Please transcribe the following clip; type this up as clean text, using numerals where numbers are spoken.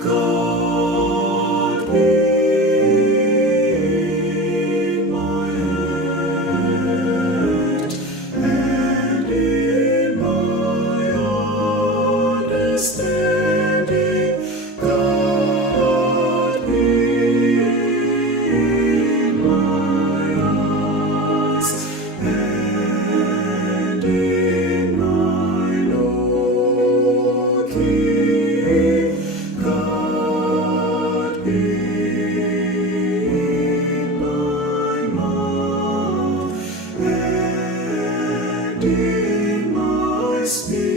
God in my hand and in my understanding, God in my eyes and in my looking, God in my mouth and in my spirit.